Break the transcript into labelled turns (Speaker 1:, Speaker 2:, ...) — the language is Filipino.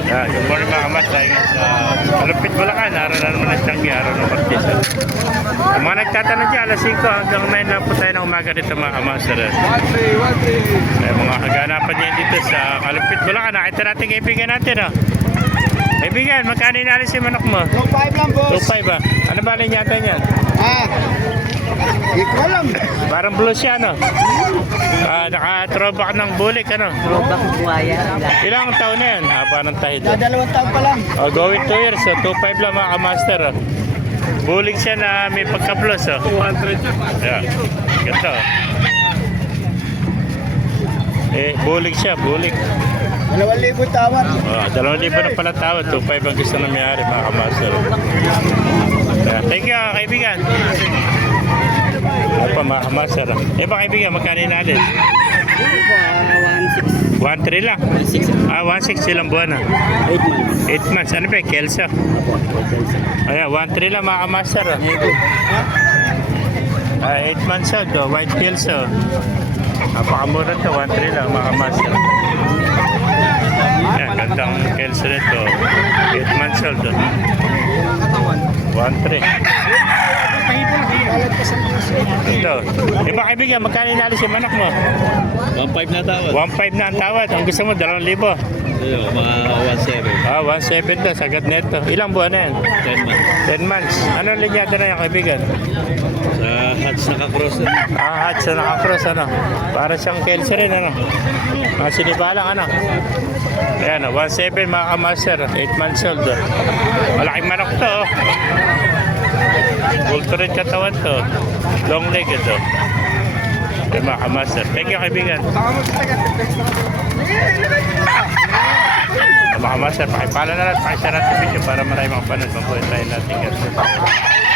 Speaker 1: Good morning mga kamas. Tayo nga sa Malupit Bulacan. Araw na naman ang Tianggi, araw ng Martes. Ang mga nagtatanong dyan, alas 5 hanggang 9 lang po tayo ng umaga dito mga kamas. May mga kaganapan niyan dito sa Malupit Bulacan. Nakita natin kaibigan natin. Kaibigan, magkano inalis yung manok mo?
Speaker 2: 2.5 lang, boss.
Speaker 1: 2.5 ba? Ano ba rin yata niyan?
Speaker 2: Ikaw lang.
Speaker 1: Parang blue siya, no? Naka-throwback ng bulik, ano?
Speaker 3: Throwback buhaya.
Speaker 1: Ilang taon na yan? Haba ng tahid.
Speaker 2: Dalawang taon pa lang.
Speaker 1: Going 2 years, so 2.5 lang mga kamaster. Bulik siya na may pagka-plus. 200 siya. Yeah. Ganda. Bulik siya, bulik.
Speaker 2: 2,000 tawad.
Speaker 1: 2,000 na pala tawad. 2.5 ang gusto na may-ari mga kamaster. Yeah. Thank you, kaibigan. Ano pa mga kamaster? Ba kaibigan, magkano inalis? 1.3 lang. 1.6 silang buwan na. 8 months. Ano ba? Kelso. Ayan, 1.3 lang mga kamaster. 8 months old. White Kelso. Napakamura to. 1.3 lang mga kamaster. Ayan, gandang Kelso nito. 8 months old. 1.3. Ito. Ba kaibigan, magkano inalis yung manok mo?
Speaker 4: 1.5 na tawad.
Speaker 1: 1.5 na ang tawad. Ang gusto mo, 2,000.
Speaker 4: Ayun, mga 1.7.
Speaker 1: 1.7 to. Sagad neto. Ilang buwan na yan?
Speaker 4: 10 months.
Speaker 1: 10 months. Anong linyada na yan, kaibigan?
Speaker 4: Sa hats naka-cross na.
Speaker 1: Hats na naka-cross, ano? Para siyang Kelso rin, ano? Mga sinibalang, ano? Ayan, 1.7 mga kamaster. 8 months old. Malaking manok to, oh. Ultra katawan to. Long leg ito. Ayan, mga kamaster. Thank you, kaibigan. Mga kamaster, pakipala na lang. Pakisara natin video para marami mga panood. Mabuhay tayo natin.